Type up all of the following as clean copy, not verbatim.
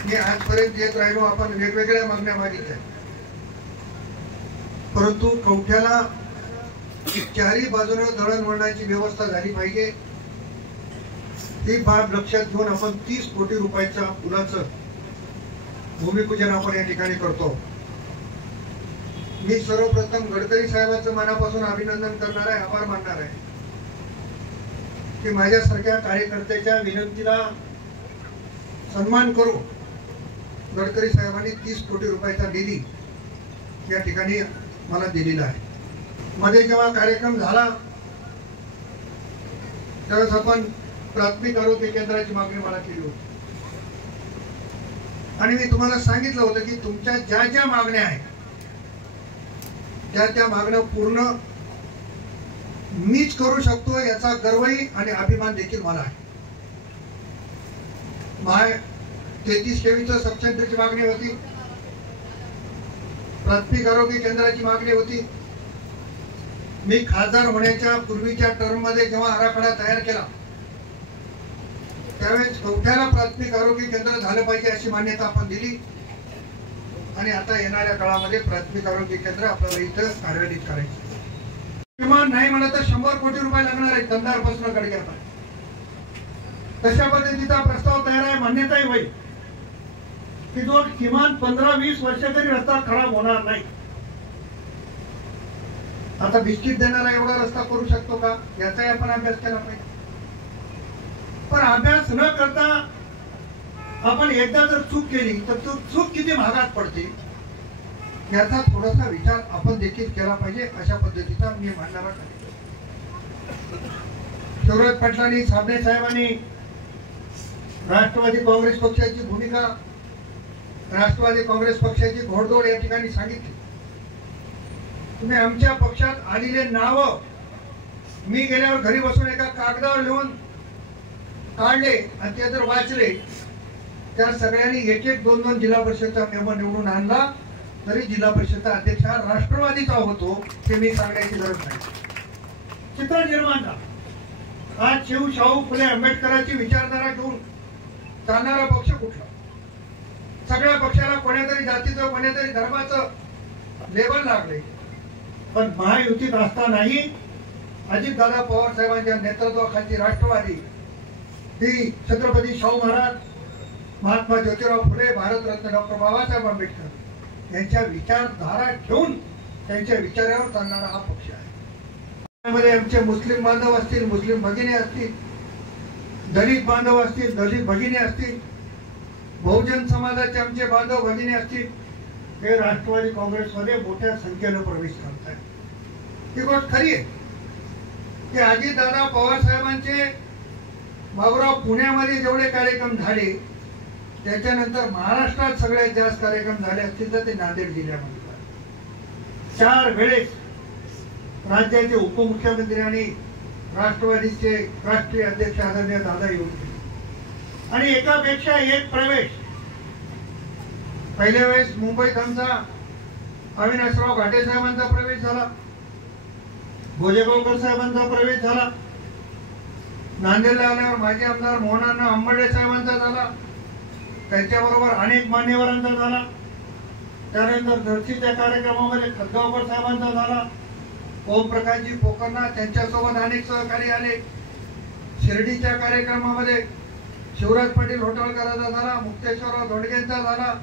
मी आजपर्यंत येत राहिलो, आपण वेगवेगळ्या मागण्या मागितल्या, परंतु कवठ्याला चारी बाजूने दळणवळणाची व्यवस्था झाली पाहिजे, ही बाब लक्षात घेऊन आपण 30 कोटी रुपयाच्या पुलाचं भूमिपूजन आपण या ठिकाणी करतो। मी सर्वप्रथम गडकरी साहेबांचं मनापासून अभिनंदन करणार आहे, आभार मानणार आहे की माझ्यासारख्या कार्यकर्त्याच्या विनंतीला सन्मान करू गडकरी साहेबांनी 30 कोटी रुपयाचा निधी या ठिकाणी मला दिलेला आहे। मध्ये जेव्हा कार्यक्रम झाला त्यावेळेस आपण प्राथमिक आरोग्य केंद्राची मागणी मला केली होती आणि मी तुम्हाला सांगितलं होतं की तुमच्या ज्या ज्या मागण्या आहेत त्या मागण्या पूर्ण मीच करू शकतो याचा गर्वही आणि अभिमान देखील मला आहे। 33 केवीचं सब सेंटरची मागणी होती, प्राथमिक आरोग्य केंद्राची मागणी होती। मी खासदार होण्याच्या पूर्वीच्या टर्म मध्ये जेव्हा आराखडा तयार केला त्यावेळेस कवठ्याला प्राथमिक आरोग्य केंद्र झालं पाहिजे अशी मान्यता आपण दिली आणि आता येणाऱ्या काळामध्ये प्राथमिक आरोग्य केंद्र आपल्याला इथं कार्यान्वित करायचं। किमान नाही म्हणलं तर 100 कोटी रुपये लागणार आहेत कंधारपासून गडग्यापर्यंत। तशा पद्धतीचा प्रस्ताव तयार आहे, मान्यताही होईल की जो किमान 15-20 वर्ष तरी रस्ता खराब होणार नाही। आता बिस्किट देणारा एवढा रस्ता करू शकतो का याचाही आपण अभ्यास केला पाहिजे, पण अभ्यास न करता आपण एकदा जर चूक केली तर तो चूक किती महागात पडते याचा थोडासा विचार आपण देखील केला पाहिजे, अशा पद्धतीचा मी मांडणारा शिवराज पाटलांनी, साबणे साहेबांनी राष्ट्रवादी काँग्रेस पक्षाची भूमिका, राष्ट्रवादी काँग्रेस पक्षाची घोडदौड या ठिकाणी सांगितली। तुम्ही आमच्या पक्षात आलेले नाव मी गेल्यावर घरी बसून एका कागदावर लिहून काढले आणि ते जर वाचले त्या सगळ्यांनी एक 2-2 जिल्हा परिषदचा मेंबर निवडून आणला तरी जिल्हा परिषदचा अध्यक्ष हा राष्ट्रवादीचा होतो ते मी सांगायची गरज नाही। चित्र निर्माण झालं। आज शाहू फुले आंबेडकरांची विचारधारा घेऊन चालणारा पक्ष कुठला? सगळ्या पक्षाला कोणत्यातरी जातीचं कोणत्यातरी धर्माचं लेबल लागले, पण महायुतीत असतानाही अजितदादा पवार साहेबांच्या नेतृत्वाखाली राष्ट्रवादी ही छत्रपती शाहू महाराज, महात्मा ज्योतिराव फुले, भारतरत्न डॉक्टर बाबासाहेब आंबेडकर यांच्या विचारधारा घेऊन त्यांच्या विचारावर चालणारा हा पक्ष आहे। त्यामध्ये आमचे मुस्लिम बांधव असतील, मुस्लिम भगिनी असतील, दलित बांधव असतील, दलित भगिनी असतील, बहुजन समाजाचे आमचे बांधव भगिनी असतील, हे राष्ट्रवादी काँग्रेसमध्ये मोठ्या संख्येने प्रवेश करत आहेत। ही गोष्ट खरी आहे की अजितदादा पवार साहेबांचे बाबूराव पुण्यामध्ये जेवढे कार्यक्रम झाले त्याच्यानंतर महाराष्ट्रात सगळ्यात जास्त कार्यक्रम झाले असतील तर ते नांदेड जिल्ह्यामध्ये झाले। 4 वेळेस राज्याचे उपमुख्यमंत्री आणि राष्ट्रवादीचे राष्ट्रीय अध्यक्ष आदरणीय दादा येऊन आणि एकापेक्षा एक प्रवेश। पहिल्या वेळेस मुंबईत आमचा अविनाशराव घाटे साहेबांचा प्रवेश झाला, भोजेगावकर साहेबांचा प्रवेश झाला, नांदेडला आल्यावर माजी आमदार मोहनअण्णा आंबर्डे साहेबांचा झाला, त्यांच्याबरोबर अनेक मान्यवरांचा झाला, त्यानंतर धर्तीच्या कार्यक्रमामध्ये खतगावकर साहेबांचा झाला, ओमप्रकाशजी पोकरना त्यांच्यासोबत अनेक सहकारी आले, शिर्डीच्या कार्यक्रमामध्ये शिवराज पाटील होटलकरांचा झाला, मुक्तेश्वरराव धोंडगेंचा झाला,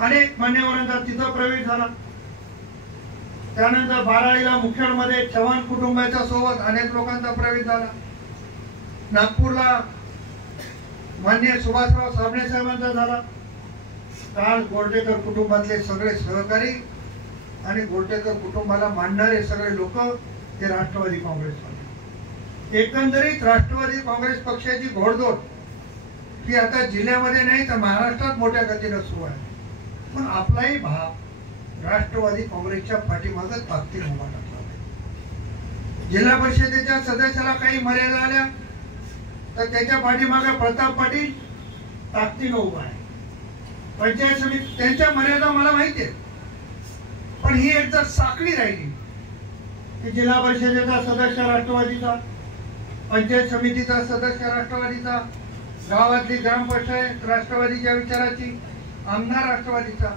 अनेक मान्यवरांचा तिथं प्रवेश झाला। त्यानंतर बाराळीला मुखेडमध्ये चव्हाण कुटुंबाच्या सोबत अनेक लोकांचा प्रवेश झाला, नागपूरला मान्य सुभाषराव साबणे साहेबांचा झाला, काल गोरटेकर कुटुंबातले सगळे सहकारी आणि गोरटेकर कुटुंबाला मानणारे सगळे लोक हे राष्ट्रवादी काँग्रेसमध्ये। एकंदरीत राष्ट्रवादी काँग्रेस पक्षाची घोडदौड ही आता जिल्ह्यामध्ये नाही तर महाराष्ट्रात मोठ्या गतीने सुरू आहे, पण आपलाही भाग राष्ट्रवादी काँग्रेसच्या पाठीमागे ताकदीने उभा टाकला। जिल्हा परिषदेच्या सदस्याला काही मर्यादा आल्या तर त्याच्या पाठीमागे प्रताप पाटील ताकदीने उभा आहे। पंचायत समिती त्यांच्या मर्यादा मला माहिती आहे, पण ही एक जर साखळी राहिली की जिल्हा परिषदेचा सदस्य राष्ट्रवादीचा, पंचायत समितीचा सदस्य राष्ट्रवादीचा, गावातली ग्रामपंचायत राष्ट्रवादीच्या विचाराची, आमदार राष्ट्रवादीचा,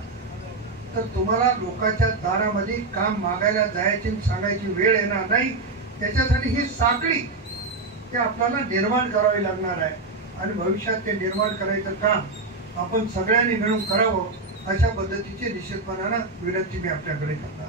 तर तुम्हाला लोकांच्या दारामध्ये काम मागायला जायची सांगायची वेळ येणार नाही. त्याच्यासाठी ही साखळी ते आपल्याला निर्माण करावी लागणार आहे आणि भविष्यात ते निर्माण करायचं काम आपण सगळ्यांनी मिळून करावं अशा पद्धतीची निश्चितपणानं विनंती मी आपल्याकडे करणार.